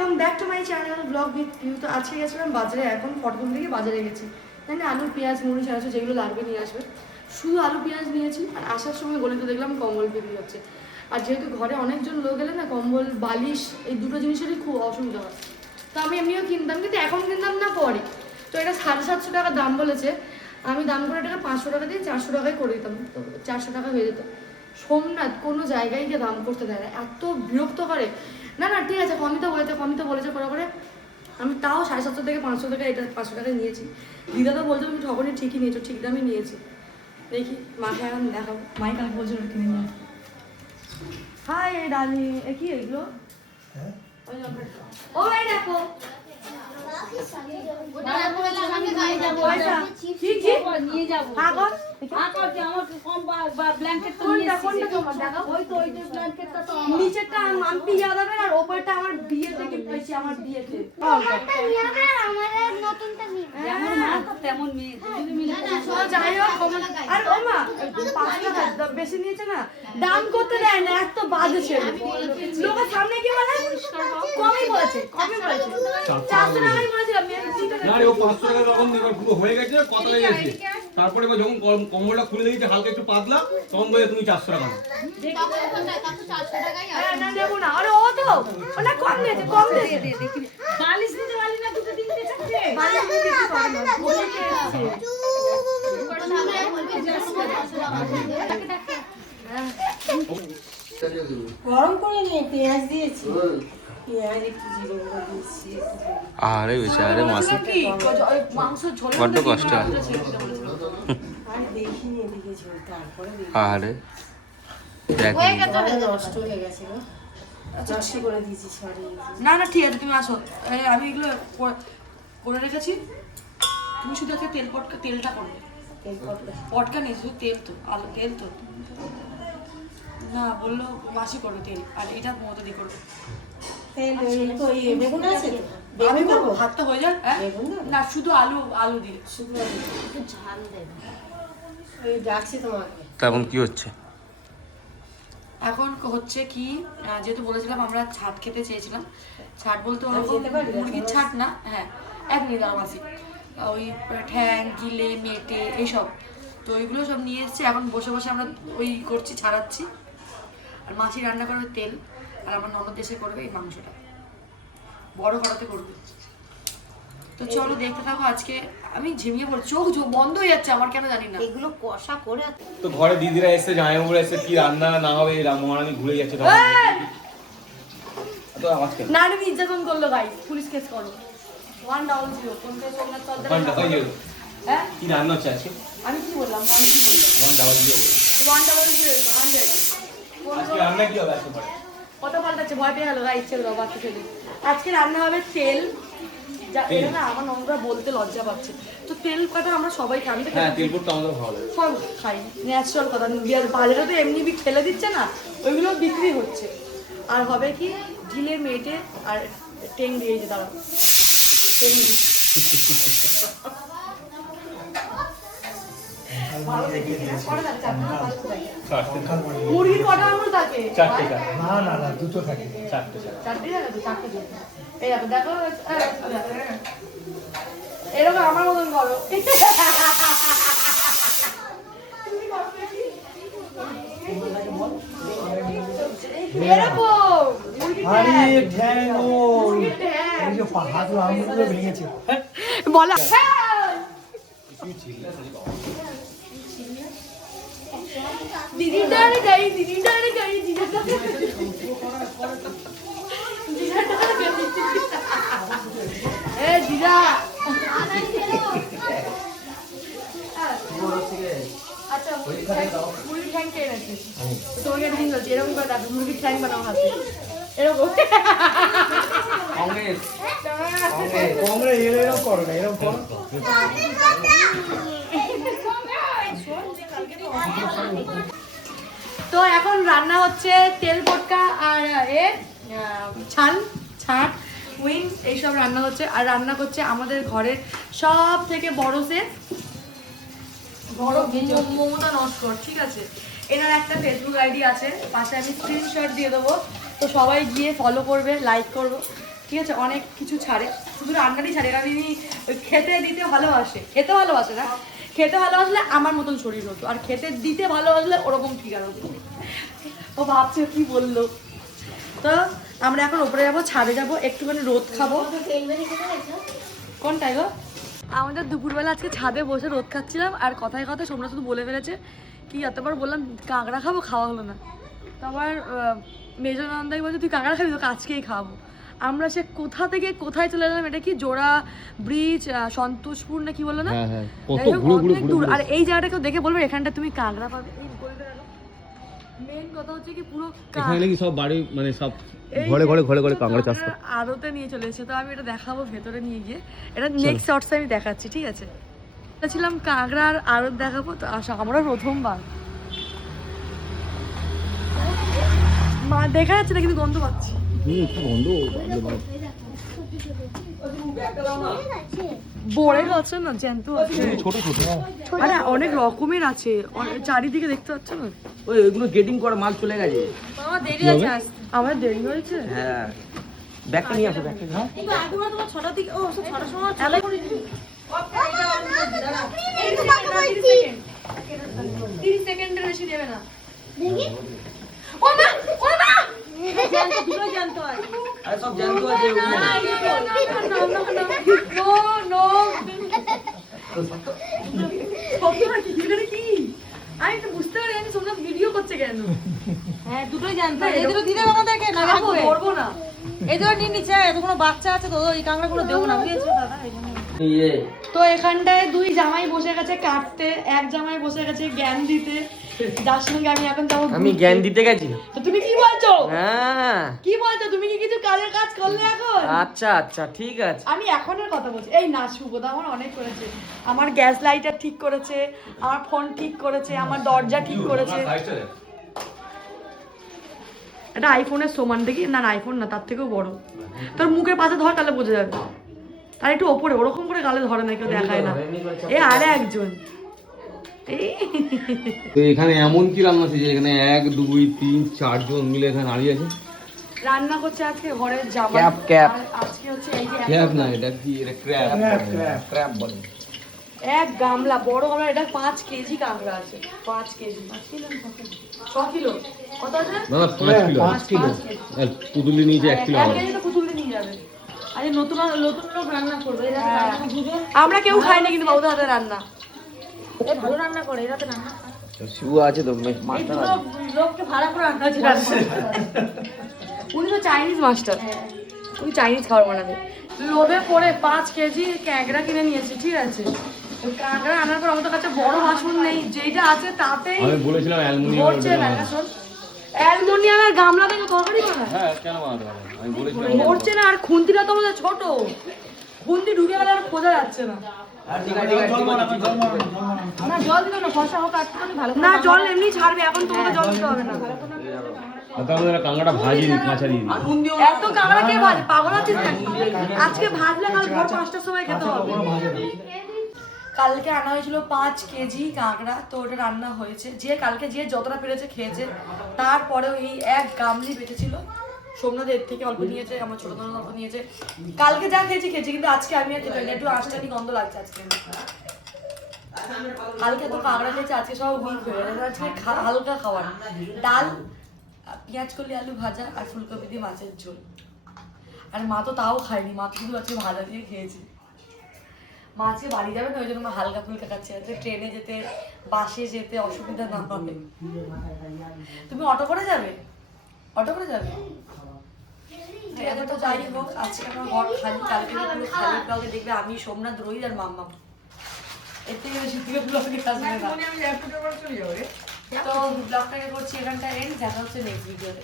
Welcome back to my channel blog with you. তো আজকে গেছিলাম বাজারে, এখন ফটোকন থেকে বাজারে গেছি। তাই আলু পেঁয়াজ মুড়ি ছাড়াচ্ছ যেগুলো লাগবে নিয়ে আসবে, শুধু আলু পেঁয়াজ নিয়েছি। আর আসার সময় গলিতে দেখলাম কম্বল বিক্রি হচ্ছে। আর যেহেতু ঘরে অনেকজন লোক এলে না, কম্বল বালিশ এই দুটো জিনিসেরই খুব অসুবিধা হয়। তো আমি এমনিও কিনতাম, কিন্তু এখন কিনতাম না পরে। তো এটা 750 টাকা দাম বলেছে। আমি দাম করে এটাকে 500 টাকা দিয়ে 400 টাকায় করে দিতাম, তো 400 টাকা হয়ে যেত। সোমনাথ কোনো জায়গায় গিয়ে দাম করতে দেয় না, এত বিরক্ত করে। না না ঠিক আছে, কমই তো বলেছে করে করে। আমি তাও 750 থেকে 500 টাকা, এটা 500 টাকায় নিয়েছি। দিদা তো বলতো তুমি ঠকনি ঠিকই নিয়েছো, ঠিক দামই নিয়েছি। দেখি মাকে এখন দেখাবো, মাই কালকে বলছিল কিনে নিয়ে। হাই ডালি, এ কি এগুলো? ও ভাই দেখো নিচেরটা মাম্পি যাবে আর ওপরটা আমার বিয়ে থেকে পেয়েছি, আমার বিয়েতে। বেশি নিয়েছে না, দাম করতে দেয় না, এত বাজে ছেলে। লোকের সামনে কি বলে কমই বলেছে 400 টাকাই বলেছিলাম। না রে, ও 500 টাকা রকম এবার পুরো হয়ে গেছে, কত হয়ে গেছে। তারপরে এবার যখন কম্বলটা খুলে দিয়েছে হালকা একটু পাতলা, তখন বলে তুমি 400 টাকা নাও। না দেবো না, আরে ও তো ওটা কম দিয়েছে, কম দিয়েছে। বালিশ দিতে পারি না, দুটো তিনটে চারটে বালিশ দিতে পারে না, বলে দিয়েছে। গরম করে নিয়ে পেঁয়াজ দিয়েছি, পেঁয়াজ একটু জিরে গুঁড়ো দিয়েছি। আরে বেচারে মাসি মাংস ঝোল বড্ড কষ্ট হয়। আর দেখিনি এদিকে ঝোল, তারপরে আরে নষ্ট হয়ে গেছে গো, নষ্ট করে দিয়েছি, সরি। না না ঠিক আছে, তুমি আসো। আমি এগুলো করে রেখেছি, তুমি শুধু একটা তেলটা করবে। পটকা নেই, শুধু তেল তো, আলু তেল তো। না বললো মাসি করবে তেল, আর এটা মতো দিয়ে করবে। বেগুন আছে তো? আমি করবো, ভাতটা হয়ে যাক। বেগুন না শুধু আলু দিয়ে, শুধু একটু ঝাল দেবে। ওই ডাকছি তোমাকে। তখন কি হচ্ছে? এখন হচ্ছে কি, যেহেতু বলেছিলাম আমরা ছাট খেতে চেয়েছিলাম। ছাট বলতে মুরগির ছাট না, হ্যাঁ 1 মিনিট দাও মাসি। ওই ঠ্যাং গিলে মেটে এইসব, তো ওইগুলো সব নিয়ে এসেছে। এখন বসে বসে আমরা ওই করছি, ছাড়াচ্ছি। আর মাসি রান্না করবে তেল, আর আমার ননদ এসে করবে এই মাংসটা, বড় কড়াতে করবে। তো চলো দেখতে থাকো। আজকে আমি ঝিমিয়ে পড়ি, চোখ বন্ধ হয়ে যাচ্ছে আমার, কেন জানি না। এগুলো কষা করে তো ঘরে দিদিরা এসে জামাইবাবুরা এসে কি রান্না না হবে মহারানী ঘুরে যাচ্ছে। তো আওয়াজ কেন? না তুমি ইজ্জাতন করলো ভাই, পুলিশ কেস করো। 100 কোন কেস সোমনাথ চলতে হ্যাঁ কি রান্না হচ্ছে আজকে? আমি কি বললাম, আমি কি বললাম 100 আজকে রান্না কি হবে আজকে? কত পাল্টাচ্ছে, ভয় পেয়ে গেলো গাই, ইচ্ছে দাও বাচ্চা ছেলে। আজকে রান্না হবে তেল, যা এটা না আমার নন্দরা বলতে লজ্জা পাচ্ছে। তো তেল কথা আমরা সবাই খাই, আমি তো হ্যাঁ তেলপুরটা আমাদের ভালো লাগে। সব খাই, ন্যাচারাল কথা। বাজারে তো এমনি ফেলে দিচ্ছে না, ওইগুলো বিক্রি হচ্ছে। আর হবে কি গিলে মেটে আর টেং দিয়েছে তারা, টেং মুরগির কটা আঙুল থাকে? 4টে। না দুটো থাকে। 4টে। 4টে থাকে তো, 4টে দিয়ে এই দেখো এরকম আমার মতন করো। বলা দিদি ডালে গাই, দিদি ডালে গাই, দিদি ডালে দিদা। আচ্ছা মুরগির ঠ্যাং কে এনেছে? তোমাকে ঠ্যাং বলছি, এরকম করে দেখো মুরগির ঠ্যাং বানাও হাতে, এরকম এরকম করো না, এরকম করো। তো এখন রান্না হচ্ছে তেল পটকা আর ছাট উইংস এইসব রান্না হচ্ছে। আর রান্না করছে আমাদের ঘরের সব থেকে বড় শেফ, বড় মমতা নস্কর, ঠিক আছে। এনার একটা ফেসবুক আইডি আছে, পাশে আমি স্ক্রিনশট দিয়ে দেবো, তো সবাই গিয়ে ফলো করবে, লাইক করবো। ঠিক আছে, অনেক কিছু ছাড়ে, শুধু রান্নারই ছাড়ে। কারণ ইনি ওই খেতে দিতে ভালোবাসে, খেতে ভালোবাসে না, খেতে ভালোবাসলে আমার মতন শরীর হতো, আর খেতে দিতে ভালোবাসলে ওরকম ঠিকানা হতো। ও ভাবছে কি বললো। তো আমরা এখন ওপরে যাবো, ছাদে যাবো, একটুখানি রোদ খাবো। কোনটাই গো? আমাদের দুপুরবেলা আজকে ছাদে বসে রোদ খাচ্ছিলাম, আর কথায় কথায় সোমরা শুধু বলে ফেলেছে কি, এতবার বললাম কাঁকড়া খাবো, খাওয়া হলো না। তো আমার মেজর নন্দাই বলছে তুই কাঁকড়া খাবি, তোকে আজকেই খাবো। আমরা সে কোথা থেকে কোথায় চলে গেলাম, এটা কি জোড়া ব্রিজ, সন্তোষপুর না কি বললো না, অনেক দূর। আর এই জায়গাটা কেউ দেখে বলবে এখানটা তুমি কাঁকড়া পাবে। মেন কথা হচ্ছে কি পুরো এখানে নাকি সব বাড়ি মানে সব ঘরে ঘরে ঘরে ঘরে কাঁকড়া চাষ করে। আড়তে নিয়ে চলে এসেছে। তো আমি এটা দেখাবো ভেতরে নিয়ে গিয়ে, এটা নেক্সট শর্টসে আমি দেখাচ্ছি, ঠিক আছে? ছিলাম কাঁকড়ার আড়ত দেখাবো, তো আসা আমরা প্রথমবার মা দেখা যাচ্ছে না, কিন্তু গন্ধ পাচ্ছি। বড় আছে না, জ্যান্ত আছে, ছোট ছোট। আরে অনেক রকমের আছে, চারিদিকে দেখতে পাচ্ছ না। ওই ওইগুলো গেটিং করে মাল চলে গেছে। আমার দেরি আছে, আমার দেরি হয়েছে। হ্যাঁ ব্যাগটা নিয়ে আসো, ব্যাগটা নিয়ে কিন্তু আগে তোমার 6টার দিকে, ও 6টার সময় 30 সেকেন্ডের বেশি দেবে না। ও মা, ও মা, দুটো জানতো আর আরে সব জানতো আছে নো নো, কি আমি তো বুঝতে পারি আমি তোমরা ভিডিও করছে কেন। হ্যাঁ দুটোই জানতো। এদেরও দিতে আমাদেরকে না, রাখবো করবো না। এদের নিয়ে নিচে, এত কোনো বাচ্চা আছে তো এই কাঁকড়াগুলো দেবো না, বুঝেছো দাদা? এই জন্য ইয়ে তো এখানটায় দুই জামাই বসে গেছে কাটতে, এক জামাই বসে গেছে জ্ঞান দিতে, যার সঙ্গে আমি এখন যাবো আমি ঘুরতে। জ্ঞান দিতে গেছি। তো তুমি কি বলছো? হ্যাঁ কি বলছো? তুমি কি কিছু কাজের কাজ করলে এখন? আচ্ছা আচ্ছা ঠিক আছে। আমি এখনের কথা বলছি। এই না, শুভদা আমার অনেক করেছে, আমার গ্যাস লাইটার ঠিক করেছে, আমার ফোন ঠিক করেছে, আমার দরজা ঠিক করেছে। এটা আইফোনের সমান দেখি না, আইফোন না, তার থেকেও বড়। তোর মুখের পাশে ধর, তাহলে বোঝা যাবে। আর একটু ওপরে, ওরকম করে গালে ধরে না, কেউ দেখায় না। এ আরে একজন তো এখানে এমন কি রান্না আছে যে এখানে 1 2 3 4 জন মিলে এখানে দাঁড়িয়ে আছে? রান্না করছে আজকে ঘরের জামাই। ক্যাপ। আর আজকে হচ্ছে এই যে ক্র্যাব না, এটা কি? এটা ক্র্যাব। ক্র্যাব বলে। এক গামলা, বড় গামলা, এটা 5 কেজি কাঁকড়া আছে। 5 কেজি, 6 কিলো কত আছে? না না 5 কিলো। 5 কিলো। আর পুতুলি নিয়েছে 1 কিলো। 1 কেজি তো পুতুলে নিয়ে যাবে। আরে নতুন নতুন লোক রান্না করবে। আমরা কেউ খাই না কিন্তু বাবুদের হাতে রান্না। এ ভালো রান্না করে, এরাতে রান্না শিবু আছে তো এই মাস্টার দুটো লোককে ভাড়া করে রান্না হচ্ছে রান্না। উনি তো চাইনিজ মাস্টার, উনি চাইনিজ খাবার বানাবে। লোভে পড়ে 5 কেজি ক্যাঁকড়া কিনে নিয়েছি, ঠিক আছে? ওই ক্যাঁকড়া আনার পর আমাদের কাছে বড় বাসন নেই, যেটা আছে তাতেই আমি বলেছিলাম ভরছে না। শোন, অ্যালুমিনিয়ামের গামলা থেকে তরকারি বানায়, হ্যাঁ কেন বানাতে পারে? আমি বলেছিলাম ভরছে না। আর খুন্তিটা তো আমাদের ছোট, খুন্তি ঢুকে গেলে আর খোঁজা যাচ্ছে না। না, জল দিও না, ফসা হোক একটুখানি ভালো করে। না, জল এমনি ছাড়বে, এখন তোমাকে জল দিতে হবে না। আমাদের কাঁকড়াটা ভাজি দিই, কাঁচা দিই। এত কাঁকড়া কে ভাজে? পাগল আছিস নাকি? আজকে ভাজলে কাল ভোর 5টার সময় খেতে হবে। কালকে আনা হয়েছিল 5 কেজি কাঁকড়া, তো ওটা রান্না হয়েছে। যে কালকে যে যতটা পেরেছে খেয়েছে, তারপরেও এই এক গামলি বেঁচেছিল। সোমনাথ এর থেকে অল্প নিয়েছে, আমার ছোট বোন অল্প নিয়েছে। কালকে যা খেয়েছি, কিন্তু আজকে আমি আর খেতে পারিনি, একটু আঁশটানি গন্ধ লাগছে আজকে। কালকে তো কাঁকড়া খেয়েছে, আজকে সব উইক হয়ে গেছে। আজকে হালকা খাবার, ডাল, পেঁয়াজ কলি আলু ভাজা আর ফুলকপি দিয়ে মাছের ঝোল। আর মা তো তাও খায়নি, মা তো শুধু আজকে ভাজা দিয়ে খেয়েছে। মা আজকে বাড়ি যাবে না, ওই জন্য মা হালকা ফুলকা খাচ্ছে, যাতে ট্রেনে যেতে বাসে যেতে অসুবিধা না হবে। তুমি অটো করে যাবে? অটো করে যাবে? এখন তো যাই হোক, আজকে আমার ঘর খালি, কালকে পুরো খালি ব্লগে দেখবে আমি, সোমনাথ, রোহিত আর মাম্মা। এর থেকে বেশি থেকে ব্লগে আসবে না। তো ব্লগটাকে করছি এখানটা এন্ড, দেখা হচ্ছে নেক্সট ভিডিওতে।